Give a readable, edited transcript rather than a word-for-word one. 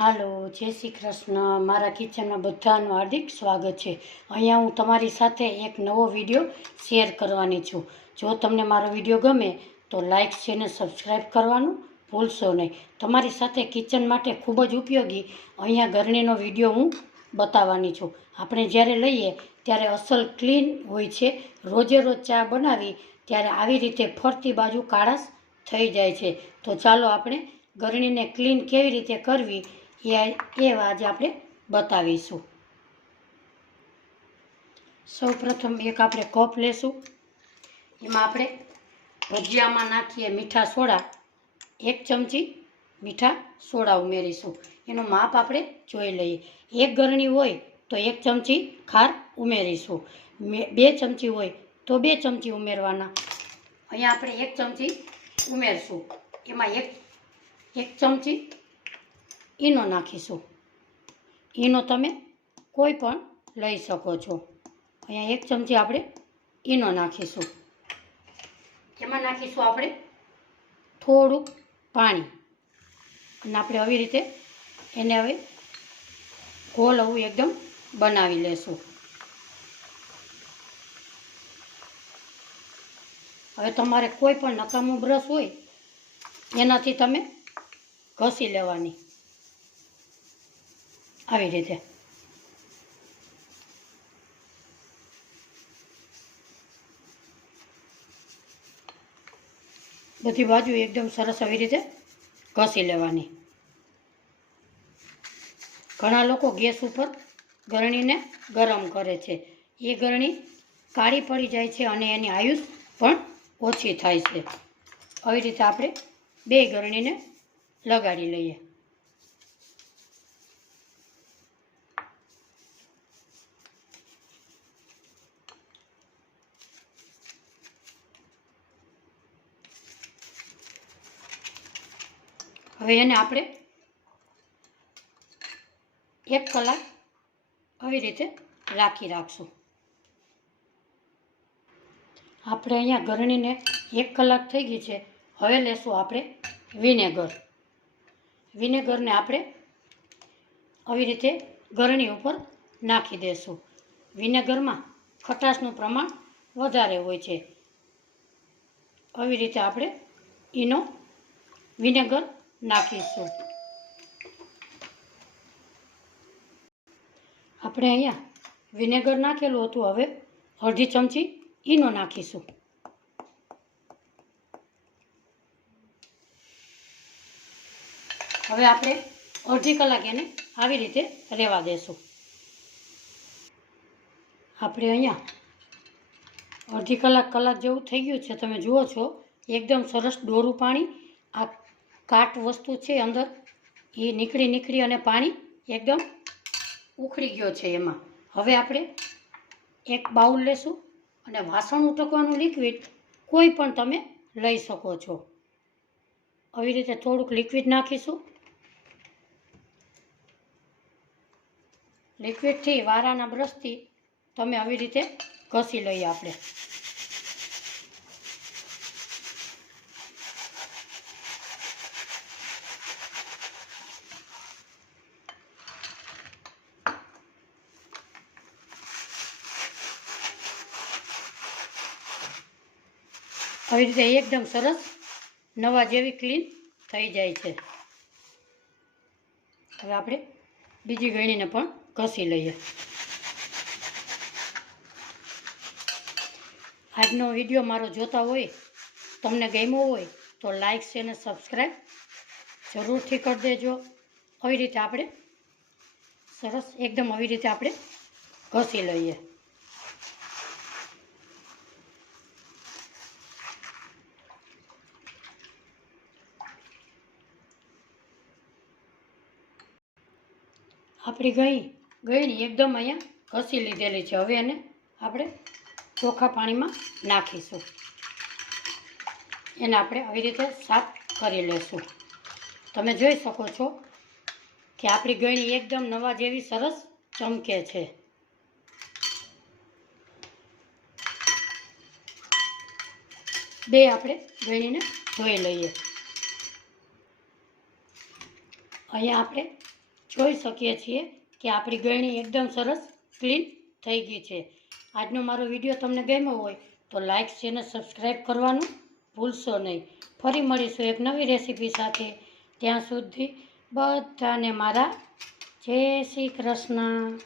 હાલો, જય શ્રી કૃષ્ણ. મારા કિચનમાં બધાનું હાર્દિક સ્વાગત છે. અહીંયા હું તમારી સાથે એક નવો વિડીયો શેર કરવાની છું. જો તમને મારો વિડીયો ગમે તો લાઇક છે ને સબસ્ક્રાઈબ કરવાનું ભૂલશો નહીં. તમારી સાથે કિચન માટે ખૂબ જ ઉપયોગી અહીંયા ગરણીનો વિડીયો હું બતાવવાની છું. આપણે જ્યારે લઈએ ત્યારે અસલ ક્લીન હોય છે. રોજે રોજ ચા બનાવી ત્યારે આવી રીતે ફરતી બાજુ કાળાશ થઈ જાય છે. તો ચાલો આપણે ગરણીને ક્લીન કેવી રીતે કરવી એ આજે આપણે બતાવીશું. સૌ પ્રથમ એક આપણે કપ લેશું. એમાં આપણે ભજીયામાં નાખીએ મીઠા સોડા, 1 ચમચી મીઠા સોડા ઉમેરીશું. એનું માપ આપણે જોઈ લઈએ. 1 ગરણી હોય તો 1 ચમચી ખાર ઉમેરીશું. 2 ચમચી હોય તો 2 ચમચી ઉમેરવાના. અહીંયા આપણે 1 ચમચી ઉમેરશું. એમાં એક ચમચી ઈનો નાખીશું. ઈનો તમે કોઈ પણ લઈ શકો છો. અહીંયા 1 ચમચી આપણે ઈનો નાખીશું. એમાં નાખીશું આપણે થોડુંક પાણી અને આપણે આવી રીતે એને હવે ગોળ આવું એકદમ બનાવી લેશું. હવે તમારે કોઈ પણ નકામું બ્રશ હોય એનાથી તમે ઘસી લેવાની આવી રીતે. બધી બાજુ એકદમ સરસ આવી રીતે ઘસી લેવાની. ઘણા લોકો ગેસ ઉપર ગરણીને ગરમ કરે છે. એ ગરણી કાળી પડી જાય છે અને એની આયુષ પણ ઓછી થાય છે. આવી રીતે આપણે 2 ગરણીને લગાડી લઈએ. હવે એને આપણે 1 કલાક આવી રીતે રાખીશું. આપણે અહીંયા ગરણીને 1 કલાક થઈ ગઈ છે. હવે લેશું આપણે વિનેગર. વિનેગરને આપણે આવી રીતે ગરણી ઉપર નાખી દેશું. વિનેગરમાં ખટાશનું પ્રમાણ વધારે હોય છે. આવી રીતે આપણે એનો વિનેગર નાખીશું. આપણે અહીંયા વિનેગર નાખેલું હતું. હવે અડધી ચમચી ઈનો નાખીશું. હવે આપણે અડધી કલાક એને આવી રીતે રહેવા દેશું. આપણે અહીંયા અડધી કલાક જેવું થઈ ગયું છે. તમે જુઓ છો એકદમ સરસ ડોરું પાણી, આ કાટ વસ્તુ છે અંદર એ નીકળી અને પાણી એકદમ ઉખડી ગયો છે એમાં. હવે આપણે એક બાઉલ લેશું અને વાસણ ઉટકવાનું લિક્વિડ કોઈ પણ તમે લઈ શકો છો. આવી રીતે થોડુંક લિક્વિડ નાખીશું. લિક્વિડથી વારાના બ્રશથી તમે આવી રીતે ઘસી લઈએ આપણે. આવી રીતે એકદમ સરસ નવા જેવી ક્લીન થઈ જાય છે. હવે આપણે બીજી ગરણીને પણ ઘસી લઈએ. આજનો વિડીયો મારો જોતા હોય, તમને ગમ્યો હોય તો લાઇક છે અને સબસ્ક્રાઈબ જરૂરથી કરી દેજો. આવી રીતે આપણે સરસ એકદમ આવી રીતે આપણે ઘસી લઈએ. આપણી ગળણી એકદમ અહીંયા ઘસી લીધેલી છે. હવે એને આપણે ચોખ્ખા પાણીમાં નાખીશું. એને આપણે આવી રીતે સાફ કરી લેશું. તમે જોઈ શકો છો કે આપણી ગળણી એકદમ નવા જેવી સરસ ચમકે છે. બે આપણે ગળણીને ધોઈ લઈએ. અહીંયા આપણે જોઈ શકીએ છીએ કે આપણી ગળણી એકદમ સરસ ક્લીન થઈ ગઈ છે. આજનો મારો વિડીયો તમને ગમ્યો હોય તો લાઇક શેર અને સબસ્ક્રાઈબ કરવાનું ભૂલશો નહીં. ફરી મળીશું એક નવી રેસીપી સાથે. ત્યાં સુધી બધાને મારા જય શ્રી કૃષ્ણ.